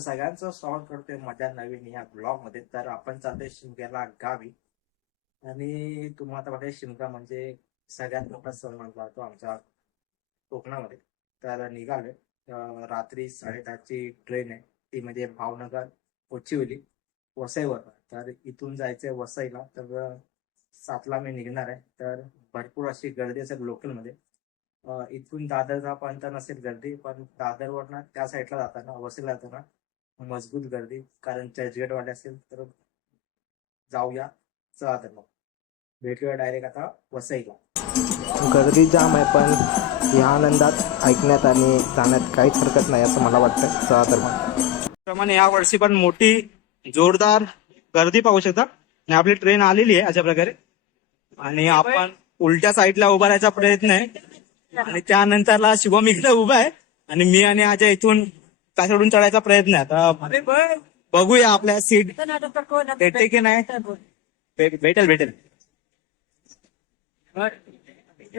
सगळ्यांचं स्वागत करतोय माझ्या नवीन या ब्लॉगमध्ये. तर आपण चालतोय शिमग्याला गावी. आणि तुम्हाला आता वाटेल शिमगा म्हणजे सगळ्यात मोठा सण मानला जातो आमच्या कोकणामध्ये. तर निघालोय. रात्री साडेदहाची ट्रेन आहे. ती म्हणजे भावनगर कोचिवली वसईवर तर इथून जायचंय वसईला. तर सातला मी निघणार आहे. तर भरपूर अशी गर्दी असेल लोकलमध्ये. अं, इथून दादर पर्यंत नसेल गर्दी पण दादरवरनं त्या साईडला जाताना वसईला जाताना मजबूत गर्दी. कारण चर्चगेट वाले असेल तर जाऊया. चला तर मग. भेटूया डायरेक्ट आता वसईला. गर्दी जाम आहे पण या आनंदात ऐकण्यात आणि जाण्यात काहीच हरकत नाही असं मला वाटतं. चला तर मग. प्रमाणे या वर्षी पण मोठी जोरदार गर्दी पाहू शकता. आणि आपली ट्रेन आलेली आहे अशा प्रकारे. आणि आपण उलट्या साईडला उभा राहायचा प्रयत्न आहे. आणि त्यानंतरला शुभम इकडे उभा आहे. आणि मी आणि अजय इथून कासडून चढायचा प्रयत्न आहे. आता बघूया आपल्या सीट भेटते की नाही? भे- भेटेल भेटेल.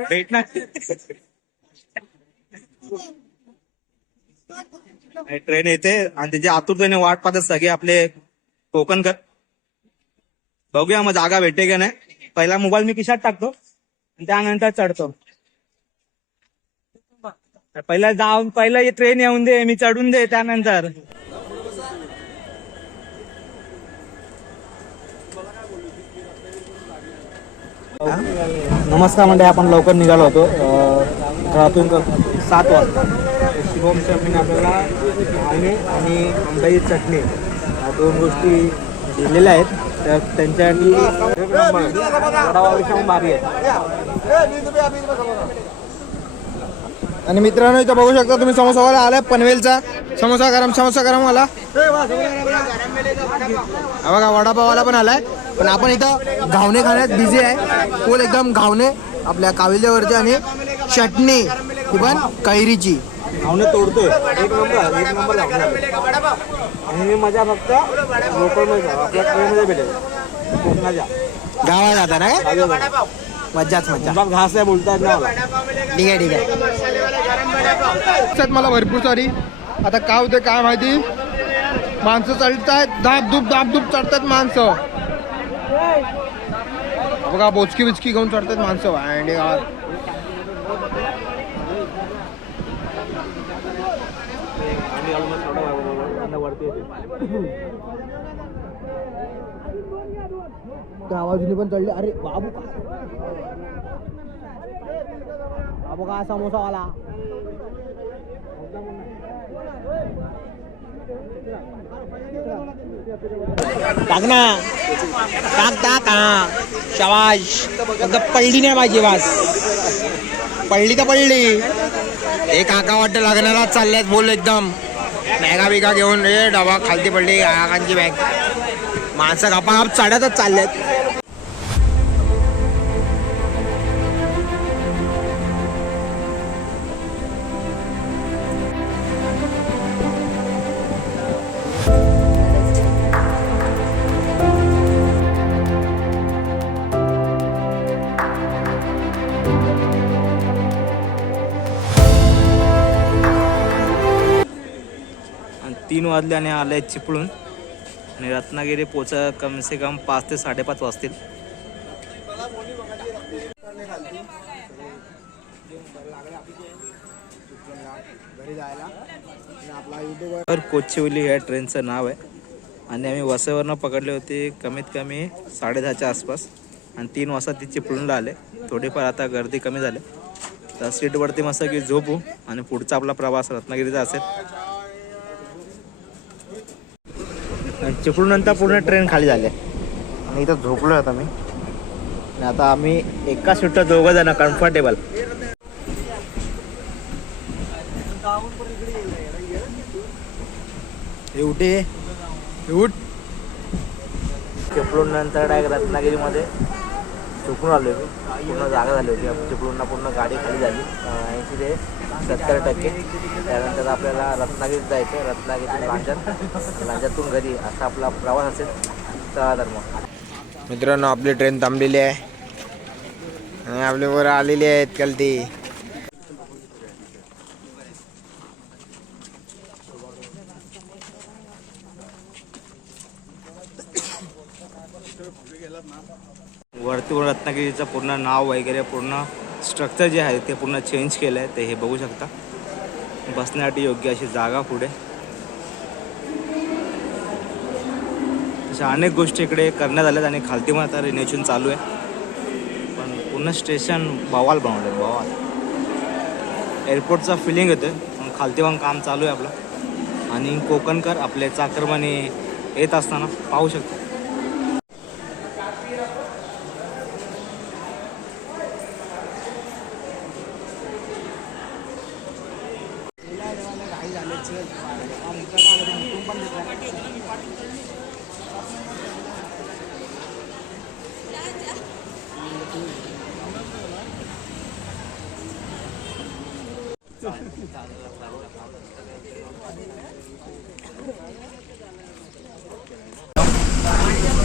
भेटणार. ट्रेन येते. आणि त्याची आतुरतेने वाट पाहतात सगळे आपले कोकणकर बघूया मग जागा भेटते का नाही. पहिला मोबाईल मी खिशात टाकतो आणि त्यानंतर चढतो. पहिला जाऊन पहिला ट्रेन येऊन दे मी चढून दे त्यानंतर. नमस्कार म्हणजे आपण लवकर निघालो होतो. घरातून सात वाजता. शिवम शर्मीने आपल्याला आंबे आणि आंब्याची चटणी या दोन गोष्टी दिलेल्या आहेत. तर त्यांच्यासाठी भारी आहे. आणि मित्रांनो इथं बघू शकता तुम्ही समोसावाला आलाय पनवेलचा. समोसा गरम समोसा गरम वाला. हा बघा वडापाववाला पण आलाय. पण आपण इथं घावणे खाण्यात बिझी आहे. फुल एकदम घावणे आपल्या काविल्यावरती आणि चटणी पण कैरीची. धावणे तोडतोय. एक नंबर एक नंबर आणि मजा फक्त लोकलमध्ये आपल्या ट्रेन मध्ये भेटेल. कोकणाच्या गावात जाता ना काय? मज्जाच मज्जा. घास आहे बोलतात ना ठीक आहे ठीक आहे. मला भरपूर सारी. आता काय होते काय माहिती? माणसं चढतायत धाप धूप चढतात माणसं. बघा बोचकी बिचकी घेऊन चढतात माणसं. भांडे आवाजने त्या पण चढले. अरे बाबू का बाबू का समोसावाला टाक ना टाक टाक हा शवाश पडली नाही माझी वास पडली तर पडली हे काका वाटतं लग्नाला चालल्यात बोल एकदम. बॅगा बिगा घेऊन रे डबा खालती पडली काकांची बॅग माणसं गपागप चढतच चालल्यात. आणि वाजले आणि आले चिपळून आणि रत्नागिरी पोचा कम से कम पाच ते साडेपाच वाजतील. तर कोचिवली या ट्रेनचं नाव आहे. आणि आम्ही वसईवरनं पकडले होते कमीत कमी साडेदहाच्या आसपास. आणि तीन वाजता ती चिपळूणला आले. थोडीफार आता गर्दी कमी झाली. तर सीटवरती मस्त की झोपू. आणि पुढचा आपला प्रवास रत्नागिरीचा असेल. आणि नंतर पूर्ण ट्रेन खाली झाली आणि इथं झोपलो आता मी. आणि आता आम्ही एका सीटला दोघं जण कम्फर्टेबल एवढे उठ चिपळूण नंतर डायरेक्ट रत्नागिरीमध्ये चुकून आलो पूर्ण जागा झाली होती. चिपळूणला पूर्ण गाडी खाली झाली. ऐंशी ते सत्तर टक्के. त्यानंतर आपल्याला रत्नागिरीत जायचं आहे. रत्नागिरीतून लांजात लांजातून घरी असा आपला प्रवास असेल. चला तर मग मित्रांनो आपली ट्रेन थांबलेली आहे. आणि आपले वर आलेली आहेत काल ती. वरती रत्नागिरीचं पूर्ण नाव वगैरे पूर्ण स्ट्रक्चर जे आहे ते पूर्ण चेंज केलं आहे ते हे बघू शकता. बसण्यासाठी योग्य अशी जागा पुढे. अशा अनेक गोष्टी इकडे करण्यात आल्यात आणि खालती पण आता रिनेशन चालू आहे. पण पूर्ण स्टेशन बवाल बनवलं बवाल. एअरपोर्टचा फिलिंग येतोय पण खालती पण काम चालू आहे आपलं. आणि कोकणकर आपले चाकरमाने येत असताना पाहू शकतो.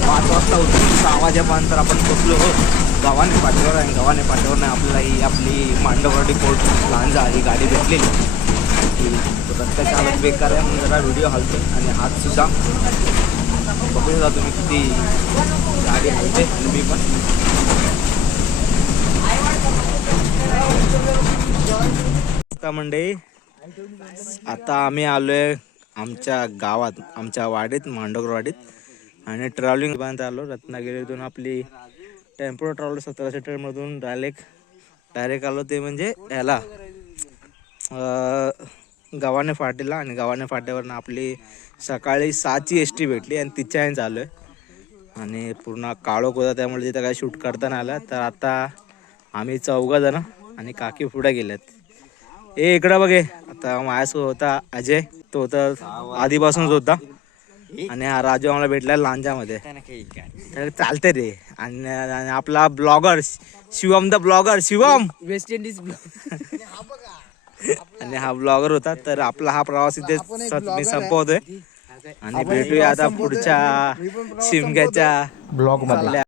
पाच वाजता उतरून सहा वाजेपर्यंत आपण पोचलो गव्हाने गव्हाणे पाठीवर आणि गव्हाणे पाठीवर आपल्याला ही आपली मांडववाडी पोर्ट लहान झाली गाडी भेटलेली. की बेकार आहे म्हणून जरा व्हिडिओ हलतो आणि हात सुद्धा बघू शकता तुम्ही किती गाडी हलते आणि मी पण. का मंडई आता आम्ही आलोय आमच्या गावात आमच्या वाडीत मांडोगरवाडीत आणि ट्रॅव्हलिंग पर्यंत आलो. रत्नागिरीतून आपली टेम्पो ट्रॅव्हल सतरा सीटरमधून डायरेक्ट डायरेक्ट आलो ते म्हणजे याला. गव्हाणे फाटीला आणि गव्हाणे फाट्यावरनं आपली सकाळी सहाची एस टी भेटली आणि तिच्या चालू आहे आणि पूर्ण काळोख होता त्यामुळे तिथं काही शूट करता नाही आलं. तर आता आम्ही चौघं जण आणि काकी पुढे गेल्यात ए इकडं बघे. आता माझ्यासोबत होता अजय. तो तर आधीपासूनच होता. आणि हा राजू आम्हाला भेटला लांजामध्ये. तर चालते रे. आणि आणि आपला blogger Shivam the blogger Shivam! West Indies आणि हा ब्लॉगर होता तर आपला हा प्रवास इथे मी संपवतोय. आणि भेटूया आता पुढच्या शिमग्याच्या ब्लॉग मधल्या